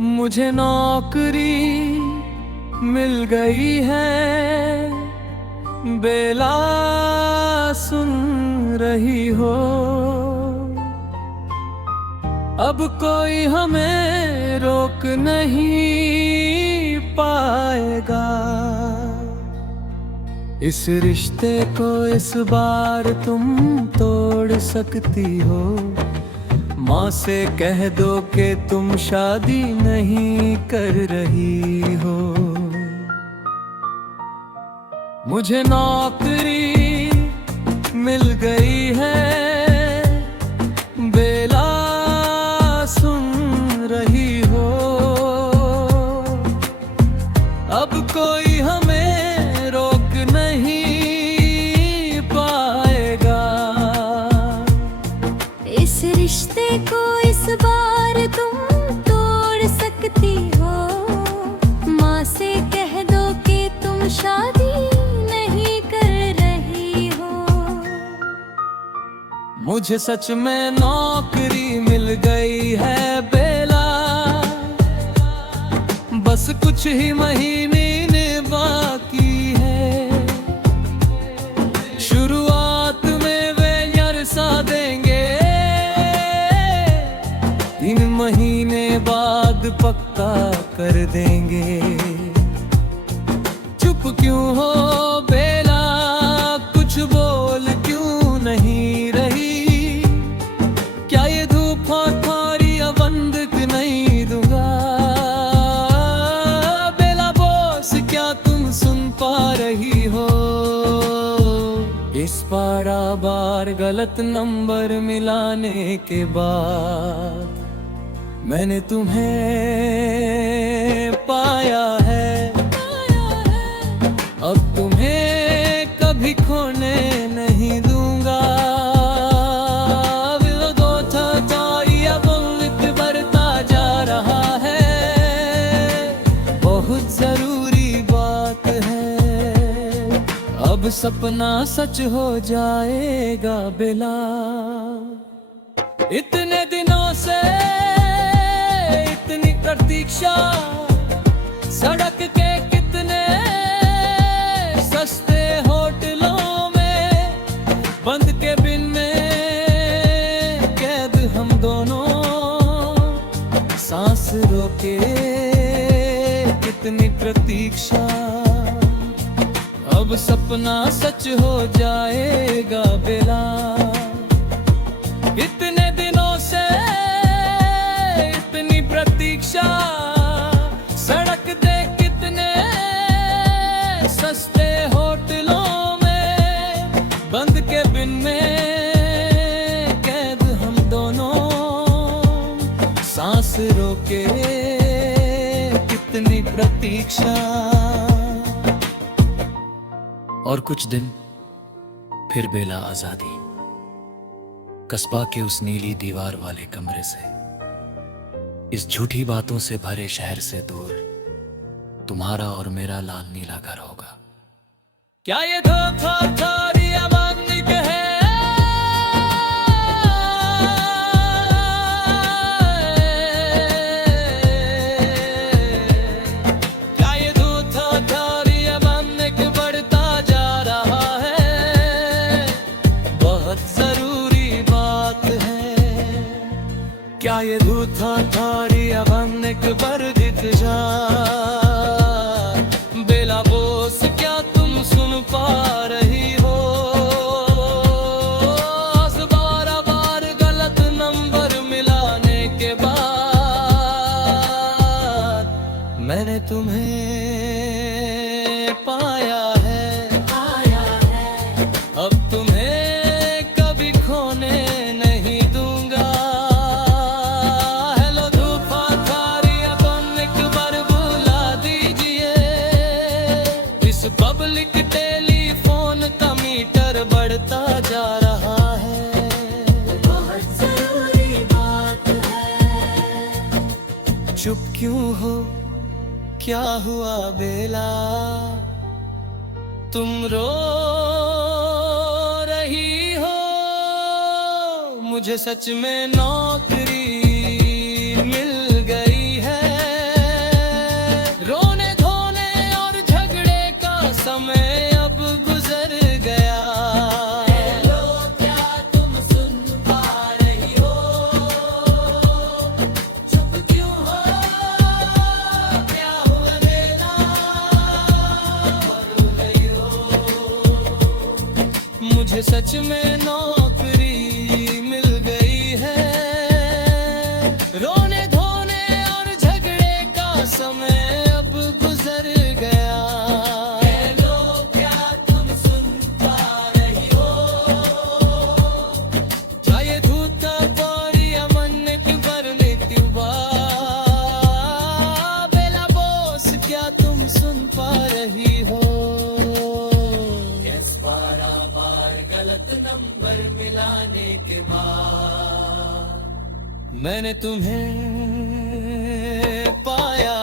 मुझे नौकरी मिल गई है, बेला सुन रही हो। अब कोई हमें रोक नहीं पाएगा। इस रिश्ते को इस बार तुम तोड़ सकती हो। माँ से कह दो कि तुम शादी नहीं कर रही हो। मुझे नौकरी मिल गई है, बेला सुन रही हो। अब कोई हमें रोक नहीं पाएगा। इस रिश्ते को इस बार तुम तोड़ सकती हो। माँ से कह दो कि तुम शादी नहीं कर रही हो। मुझे सच में नौकरी मिल गई है, बेला बस कुछ ही महीने बाकी है। शुरुआत में वे यरसा देंगे, 3 महीने बाद पक्का कर देंगे। चुप क्यों हो बेला, कुछ बोल क्यों नहीं रही? क्या ये धूप थारी बंदक नहीं दूंगा? बेला बॉस क्या तुम सुन पा रही हो? इस बार गलत नंबर मिलाने के बाद मैंने तुम्हें पाया है। अब तुम्हें कभी खोने नहीं दूंगा। दो या बुल्क बढ़ता जा रहा है, बहुत जरूरी बात है। अब सपना सच हो जाएगा बेला। इतने दिनों से इतनी प्रतीक्षा, सड़क के कितने सस्ते होटलों में, बंद केबिन में कैद हम दोनों, सांस रोके कितनी प्रतीक्षा। अब सपना सच हो जाएगा बेला। इतने दिनों से इतनी प्रतीक्षा, सड़क दे कितने सस्ते होटलों में, बंद केबिन में कैद हम दोनों, सांस रोके कितनी प्रतीक्षा। और कुछ दिन फिर बेला आजादी, कस्बा के उस नीली दीवार वाले कमरे से, इस झूठी बातों से भरे शहर से दूर, तुम्हारा और मेरा लाल नीला घर होगा। क्या ये धोखा थारी अमानिक है? क्या ये धोखा थारी अमानिक बढ़ता जा रहा है, बहुत जरूरी बात है। क्या ये धोखा थारी अमानिक बढ़ दिख जा? बेला बोस क्या तुम सुन पा रही हो? बार गलत नंबर मिलाने के बाद मैंने तुम्हें पाया है। अब तुम्हें कभी खोने नहीं दूंगा। हेलो धूपा थारी अब एक बार बुला दीजिए। इस पब्लिक टेलीफोन का मीटर बढ़ता जा रहा है, बहुत जरूरी बात है। चुप क्यों हो, क्या हुआ बेला? तुम रो रही हो। मुझे सच में नौकरी मिल गई है। सच में नौकरी मिल गई है। रोने धोने और झगड़े का समय अब गुजर गया। हेलो क्या तुम सुन पा रही हो? चाहे धूता पारी अमन बरने त्युबा बेला बोस क्या तुम सुन पा रही हो? यस बार गलत नंबर मिलाने के बाद मैंने तुम्हें पाया।